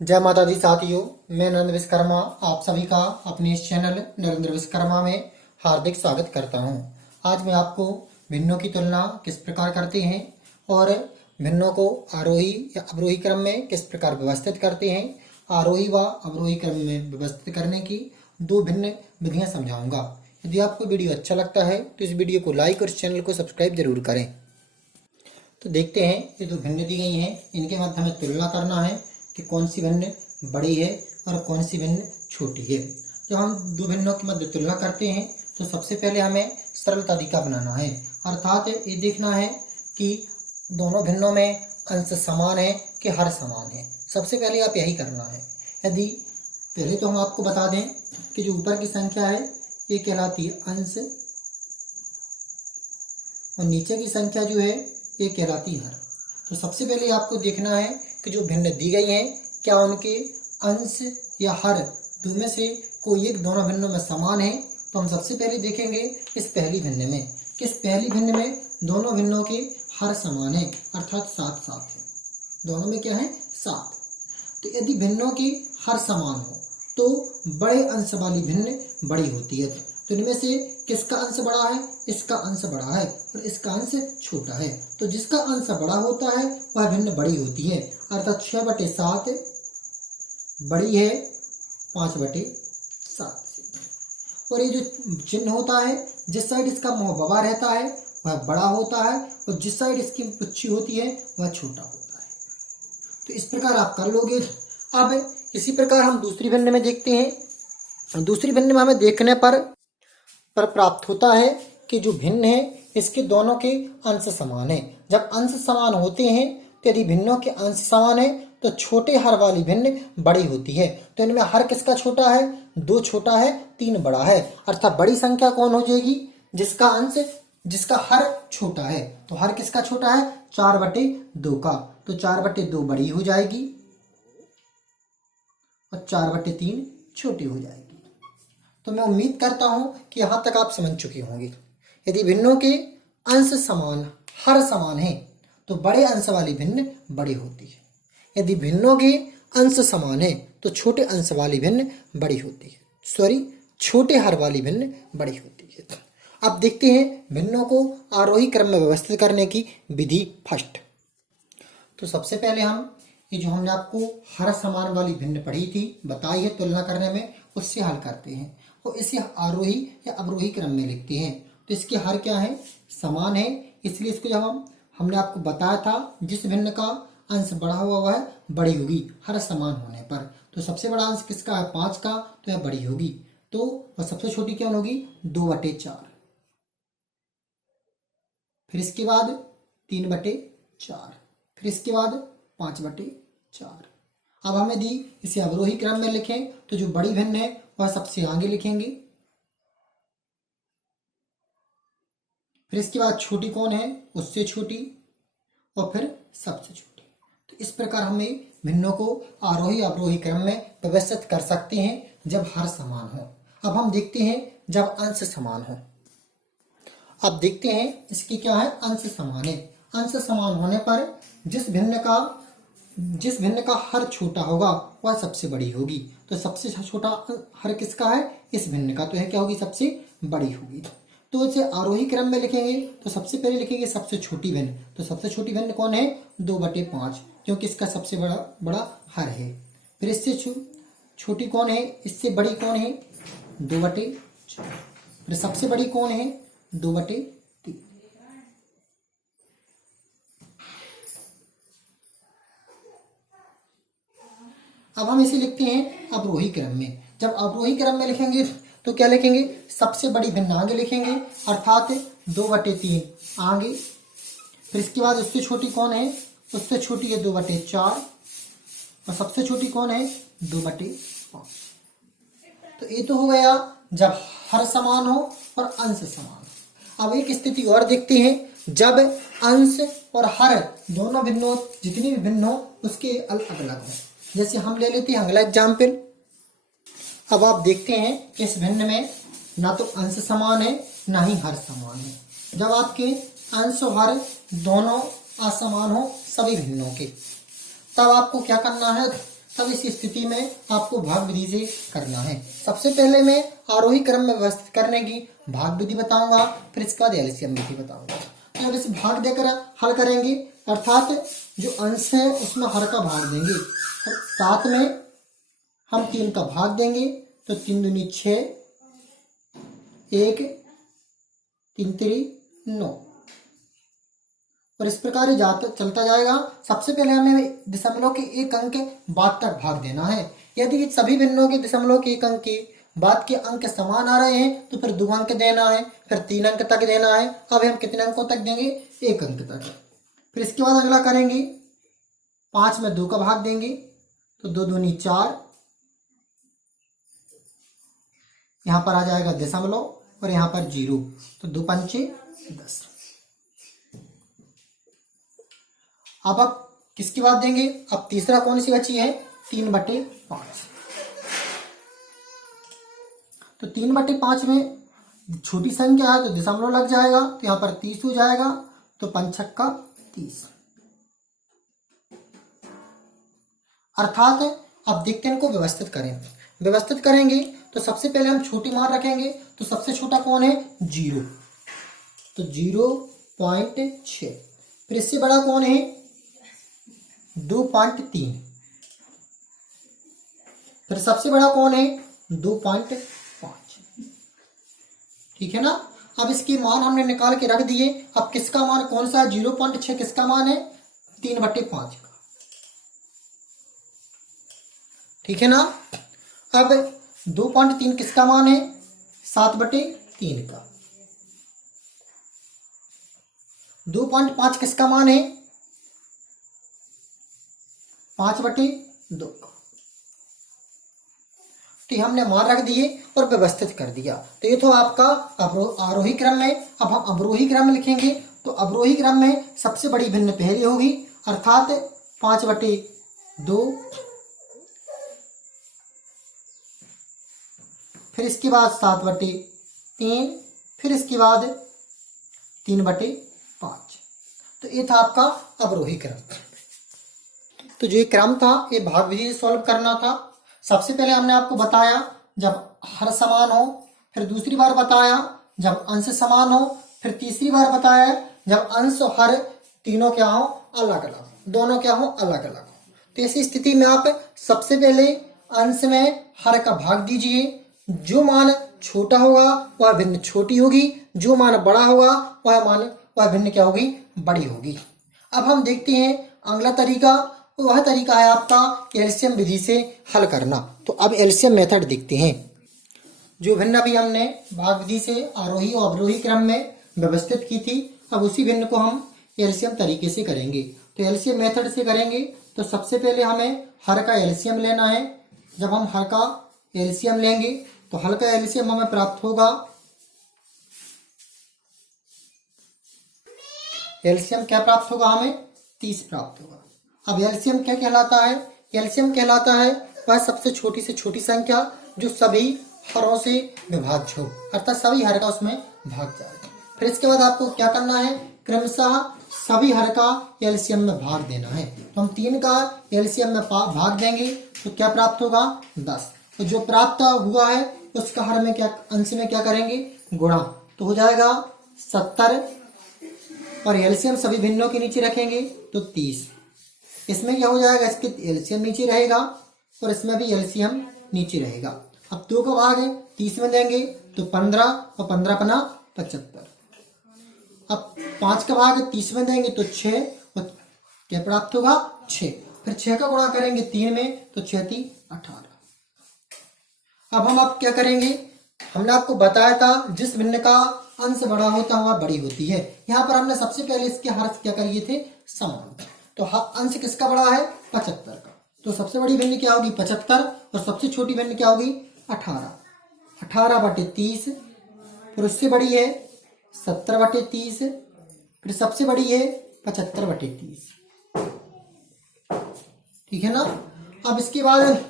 जय माता दी साथियों, मैं नरेंद्र विश्वकर्मा आप सभी का अपने इस चैनल नरेंद्र विश्वकर्मा में हार्दिक स्वागत करता हूं। आज मैं आपको भिन्नों की तुलना किस प्रकार करते हैं और भिन्नों को आरोही या अवरोही क्रम में किस प्रकार व्यवस्थित करते हैं, आरोही व अवरोही क्रम में व्यवस्थित करने की दो भिन्न विधियां समझाऊंगा। यदि आपको वीडियो अच्छा लगता है तो इस वीडियो को लाइक और इस चैनल को सब्सक्राइब जरूर करें। तो देखते हैं, ये जो भिन्न दी गई हैं इनके मध्य हमें तुलना करना है कि कौन सी भिन्न बड़ी है और कौन सी भिन्न छोटी है। जब हम दो भिन्नों की मध्य तुलना करते हैं तो सबसे पहले हमें सरल तरीका बनाना है, अर्थात ये देखना है कि दोनों भिन्नों में अंश समान है कि हर समान है। सबसे पहले आप यही करना है। यदि पहले तो हम आपको बता दें कि जो ऊपर की संख्या है ये कहलाती है अंश और नीचे की संख्या जो है ये कहलाती है हर। तो सबसे पहले आपको देखना है कि जो भिन्न दी गई हैं क्या उनके अंश या हर दो में से कोई एक दोनों भिन्नों में समान है। तो हम सबसे पहले देखेंगे इस पहली भिन्न में कि इस पहली भिन्न में दोनों भिन्नों के हर समान है, अर्थात 7 है। दोनों में क्या है 7। तो यदि भिन्नों के हर समान हो तो बड़े अंश वाली भिन्न बड़ी होती है। तो इनमें से किसका अंश बड़ा है, इसका अंश बड़ा है और इसका अंश छोटा है। तो जिसका अंश बड़ा होता है वह भिन्न बड़ी होती है, अर्थात 6/7 बड़ी है 5/7 से। और ये जो चिन्ह होता है जिस साइड इसका मुहब्बा रहता है वह बड़ा होता है और जिस साइड इसकी पुच्छी होती है वह छोटा होता है। तो इस प्रकार आप कर लोगे। अब इसी प्रकार हम दूसरी भिन्न में देखते हैं। दूसरी भिन्न में हमें देखने पर प्राप्त होता है कि जो भिन्न है इसके दोनों के अंश समान है। जब अंश समान होते हैं तो यदि भिन्नों के अंश समान है तो छोटे हर वाली भिन्न बड़ी होती है। तो इनमें हर किसका छोटा है, 2 छोटा है 3 बड़ा है, अर्थात बड़ी संख्या कौन हो जाएगी, जिसका हर छोटा है। तो हर किसका छोटा है 4/2 का, तो 4/2 बड़ी हो जाएगी और 4/3 छोटी हो जाएगी। तो मैं उम्मीद करता हूं कि यहां तक आप समझ चुके होंगे। यदि भिन्नों के अंश समान हर समान है तो बड़े अंश वाली भिन्न बड़ी होती है। यदि भिन्नों के अंश समान है तो छोटे अंश वाली भिन्न बड़ी होती है, छोटे हर वाली भिन्न बड़ी होती है। अब देखते हैं भिन्नों को आरोही क्रम में व्यवस्थित करने की विधि फर्स्ट। तो सबसे पहले हम ये जो हमने आपको हर समान वाली भिन्न पढ़ी थी, बताई है तुलना करने में, उससे हल करते हैं और इसे आरोही या अवरोही क्रम में लिखते हैं। तो इसके हर क्या है, समान है, इसलिए इसको जब हमने आपको बताया था जिस भिन्न का अंश बढ़ा हुआ वह बड़ी होगी हर समान होने पर। तो सबसे बड़ा अंश किसका है 5 का, तो यह बड़ी होगी। तो वह सबसे छोटी क्या होगी 2/4। फिर इसके बाद 3/4, फिर इसके बाद 5/4। अब हमें दी इसे अवरोही क्रम में लिखें तो जो बड़ी भिन्न है वह सबसे आगे लिखेंगे, फिर इसके बाद छोटी कौन है उससे छोटी और फिर सबसे छोटी। तो इस प्रकार हमें भिन्नों को आरोही अवरोही क्रम में व्यवस्थित कर सकते हैं जब हर समान हो। अब हम देखते हैं जब अंश समान हो। अब देखते हैं इसकी क्या है, अंश समान है। अंश समान होने पर जिस भिन्न का हर छोटा होगा वह सबसे बड़ी होगी। तो सबसे छोटा हर किसका है, इस भिन्न का, तो यह क्या होगी सबसे बड़ी होगी। तो इसे आरोही क्रम में लिखेंगे तो सबसे पहले लिखेंगे सबसे छोटी भिन्न। तो सबसे छोटी भिन्न कौन है 2/5, क्योंकि इसका सबसे बड़ा हर है। फिर इससे छोटी कौन है, इससे बड़ी कौन है 2/4। फिर सबसे बड़ी कौन है 2/3। अब हम इसे लिखते हैं अवरोही क्रम में। जब अवरोही क्रम में लिखेंगे तो क्या लिखेंगे, सबसे बड़ी भिन्न आगे लिखेंगे, अर्थात 2/3 आगे। फिर इसके बाद उससे छोटी कौन है, उससे छोटी है 2/4 और सबसे छोटी कौन है 2/5। तो ये तो हो गया जब हर समान हो और अंश समान हो। अब एक स्थिति और देखते हैं, जब अंश और हर दोनों भिन्नों जितनी भी भिन्न हो उसके अलग अलग हो। जैसे हम ले लेते हैं अगला एग्जाम्पल। अब आप देखते हैं कि इस भिन्न में ना तो अंश समान है ना ही हर समान है। जब आपके अंश और हर दोनों असमान हो सभी भिन्नों के, तब आपको क्या करना है, तब इस स्थिति में आपको भाग विधि से करना है। सबसे पहले मैं आरोही क्रम में व्यवस्थित करने की भाग विधि बताऊंगा, फिर इसके बाद एलसीएम विधि बताऊंगा। तो अब इसे भाग देकर हल करेंगे, अर्थात जो अंश है उसमें हर का भाग देंगे और साथ में हम 3 का भाग देंगे। तो 3 दूनी 6, 1 3 3 9 और इस प्रकार ये चलता जाएगा। सबसे पहले हमें दशमलव के एक अंक के बाद तक भाग देना है। यदि सभी भिन्नों के दशमलव के एक अंक के बाद के अंक समान आ रहे हैं तो फिर 2 अंक देना है, फिर 3 अंक तक देना है। अब हम कितने अंकों तक देंगे? 1 अंक तक। फिर इसके बाद अगला करेंगे, 5 में 2 का भाग देंगे तो 2 दूनी 4, यहाँ पर आ जाएगा दशमलव और यहाँ पर 0, तो 2 पंचे 10। अब आप किसकी बात देंगे? अब तीसरा कौन सी बची है? 3/5। तो 3/5 में छोटी संख्या है तो दशमलव लग जाएगा, तो यहाँ पर 30 हो जाएगा, तो 5 छक्का 30। अर्थात अब देखते हैं इनको व्यवस्थित करें। व्यवस्थित करेंगे तो सबसे पहले हम छोटी मान रखेंगे, तो सबसे छोटा कौन है? 0, तो 0.6। फिर इससे बड़ा कौन है? 2.3। फिर सबसे बड़ा कौन है? 2.5। ठीक है ना। अब इसके मान हमने निकाल के रख दिए। अब किसका मान कौन सा है? 0.6 किसका मान है? 3/5 का। ठीक है ना। अब 2.3 किसका मान है? 7/3 का। 2.5 किसका मान है? 5/2 का। तो हमने मान रख दिए और व्यवस्थित कर दिया। तो ये तो आपका आरोही क्रम में। अब हम अवरोही क्रम में लिखेंगे। तो अवरोही क्रम में सबसे बड़ी भिन्न पहली होगी, अर्थात 5/2। फिर इसके बाद 7/3, फिर इसके बाद 3/5। तो ये था आपका अवरोही क्रम। तो जो ये क्रम था ये भाग विधि से सॉल्व करना था। सबसे पहले हमने आपको बताया जब हर समान हो, फिर दूसरी बार बताया जब अंश समान हो, फिर तीसरी बार बताया जब अंश और हर तीनों क्या हो? अलग अलग, दोनों क्या हो? अलग अलग। तो ऐसी स्थिति में आप सबसे पहले अंश में हर का भाग दीजिए। जो मान छोटा होगा वह भिन्न छोटी होगी, जो मान बड़ा होगा वह भिन्न क्या होगी? बड़ी होगी। अब हम देखते हैं अगला तरीका। वह तरीका है आपका एलसीएम विधि से हल करना। तो अब एलसीएम मेथड देखते हैं। जो भिन्न अभी हमने भाग विधि से आरोही और अवरोही क्रम में व्यवस्थित की थी, अब उसी भिन्न को हम एलसीएम तरीके से करेंगे। तो एलसीएम मेथड से करेंगे तो सबसे पहले हमें हर का एलसीएम लेना है। जब हम हर का एलसीएम लेंगे तो हर का एलसीएम हमें प्राप्त होगा, एलसीएम क्या प्राप्त होगा? हमें 30 प्राप्त होगा। अब एलसीएम क्या कहलाता है? एलसीएम कहलाता है वह सबसे छोटी से छोटी संख्या जो सभी हरों से विभाज्य हो, अर्थात सभी हर का उसमें भाग जाए। फिर इसके बाद आपको क्या करना है? क्रमशः सभी हर का एलसीएम में भाग देना है। तो हम 3 का एलसीएम में भाग देंगे तो क्या प्राप्त होगा? 10। तो जो प्राप्त हुआ है उसका हर में क्या, अंश में क्या करेंगे? गुणा, तो हो जाएगा 70 और एलसीएम सभी भिन्नों के नीचे रखेंगे तो 30। इसमें क्या हो जाएगा? इसके एलसीएम नीचे रहेगा और इसमें भी एलसीएम नीचे रहेगा। अब 2 का भाग है 30 में देंगे तो 15 और 15×5 75। अब 5 का भाग है 30 में देंगे तो 6 और क्या प्राप्त होगा? 6। फिर 6 का गुणा करेंगे 3 में तो 6 3 18। अब हम आप क्या करेंगे? हमने आपको बताया था जिस भिन्न का अंश बड़ा होता है वह बड़ी होती है। यहाँ पर हमने सबसे पहले इसके हर क्या किए थे? समान। तो अंश किसका बड़ा है? 75 का। तो सबसे बड़ी भिन्न क्या होगी? 75 और सबसे छोटी भिन्न क्या होगी? 18। 18/30। फिर उससे बड़ी है 70/30। फिर सबसे बड़ी है 75/30। ठीक है ना। अब इसके बाद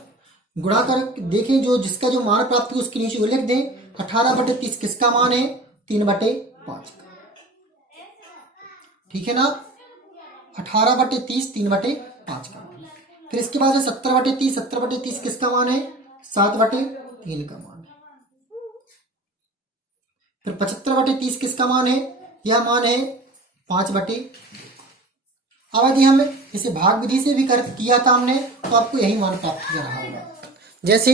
गुणा कर देखें, जो जिसका जो मान प्राप्त हो उसके नीचे वो लिख दें। 18/30 किसका मान है? 3/5 का। ठीक है ना। 18/30 3/5 का। फिर इसके बाद है 70/30। 70/30 किसका मान है? 7/3 का मान है। फिर 75/30 किसका मान है? यह मान है 5/। अब यदि हम इसे भाग विधि से भी किया था हमने, तो आपको यही मान प्राप्त हो रहा होगा। जैसे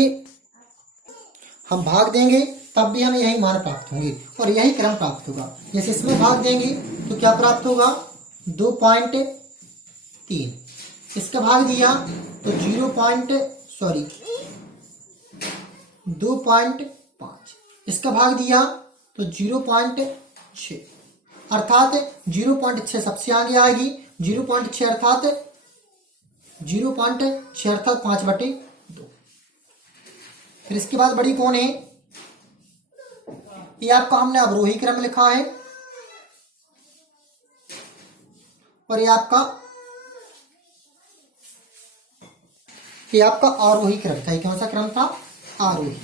हम भाग देंगे तब भी हमें यही मान प्राप्त होंगे और यही क्रम प्राप्त होगा। जैसे इसमें भाग देंगे तो क्या प्राप्त होगा? 2.3। इसका भाग दिया तो 2.5। इसका भाग दिया तो 0.6, अर्थात 0.6 सबसे आगे आएगी। 0.6 अर्थात 5/2। फिर इसके बाद बड़ी कौन है? ये आपका हमने अवरोही क्रम लिखा है और ये आपका आरोही क्रम था। ये कौन सा क्रम था? आरोही।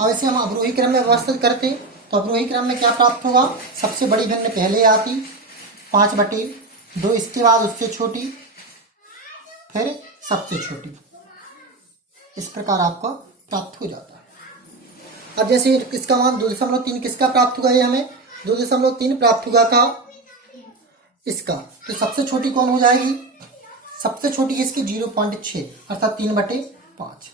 अब इसे हम अवरोही क्रम में व्यवस्थित करते तो अवरोही क्रम में क्या प्राप्त होगा? सबसे बड़ी भिन्न पहले आती 5/2, इसके बाद उससे छोटी, फिर सबसे छोटी। इस प्रकार आपका प्राप्त हो जाता है। अब जैसे इसका मान 2.3 किसका प्राप्त हुआ है? हमें 2.3 प्राप्त हुआ था इसका, तो सबसे छोटी कौन हो जाएगी? सबसे छोटी इसकी 0.6 अर्थात 3/5।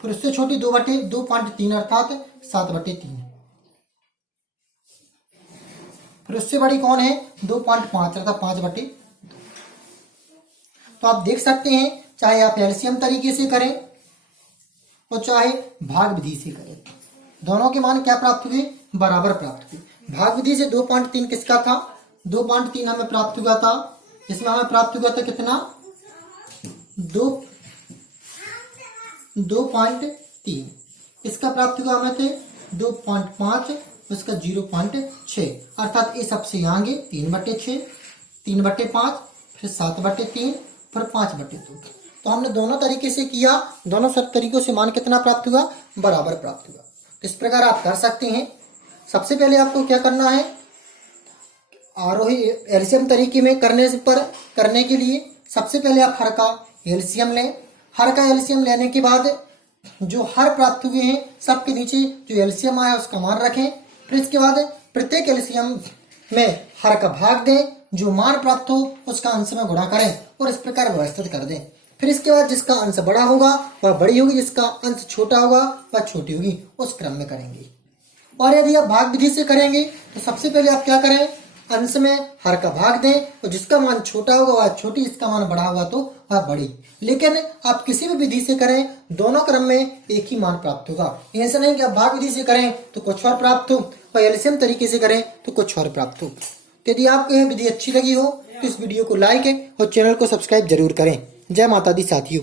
फिर उससे छोटी 2/3 अर्थात 7/3। फिर उससे बड़ी कौन है? 2.5 अर्थात 5/2। तो आप देख सकते हैं, चाहे आप एलसीएम तरीके से करें और चाहे भाग विधि से करें, दोनों के मान क्या प्राप्त हुए? बराबर प्राप्त हुए। भाग विधि से 2.3 किसका था? 2.3 हमें प्राप्त हुआ था। इसमें हमें प्राप्त हुआ था कितना? 2.3। इसका प्राप्त हुआ हमें थे 2.5, उसका 0.6 अर्थात ये सबसे आगे 3/6, 3/5, फिर 7/3, फिर 5/2। तो हमने दोनों तरीके से किया, दोनों सब तरीकों से मान कितना प्राप्त हुआ? बराबर प्राप्त हुआ। इस प्रकार आप कर सकते हैं। सबसे पहले आपको क्या करना है? आरोही एलसीएम तरीके में करने के लिए सबसे पहले आप हर का एलसीएम लें। हर का एलसीएम लेने के बाद जो हर प्राप्त हुए हैं सबके नीचे जो एलसीएम आया उसका मान रखें। फिर इसके बाद प्रत्येक एलसीएम में हर का भाग दें, जो मान प्राप्त हो उसका अंश में गुणा करें और इस प्रकार व्यवस्थित कर दें। फिर इसके बाद जिसका अंश बड़ा होगा वह बड़ी होगी, जिसका अंश छोटा होगा वह छोटी होगी, उस क्रम में करेंगे। और यदि आप भाग विधि से करेंगे तो सबसे पहले आप क्या करें? अंश में हर का भाग दें और जिसका मान छोटा होगा वह छोटी, जिसका मान बड़ा होगा तो वह बड़ी। लेकिन आप किसी भी विधि से करें, दोनों क्रम में एक ही मान प्राप्त होगा। ऐसा नहीं कि आप भाग विधि से करें तो कुछ और प्राप्त हो और एलसीएम तरीके से करें तो कुछ और प्राप्त हो। यदि आपको यह विधि अच्छी लगी हो तो इस वीडियो को लाइक और चैनल को सब्सक्राइब जरूर करें। जय माता दी साथियों।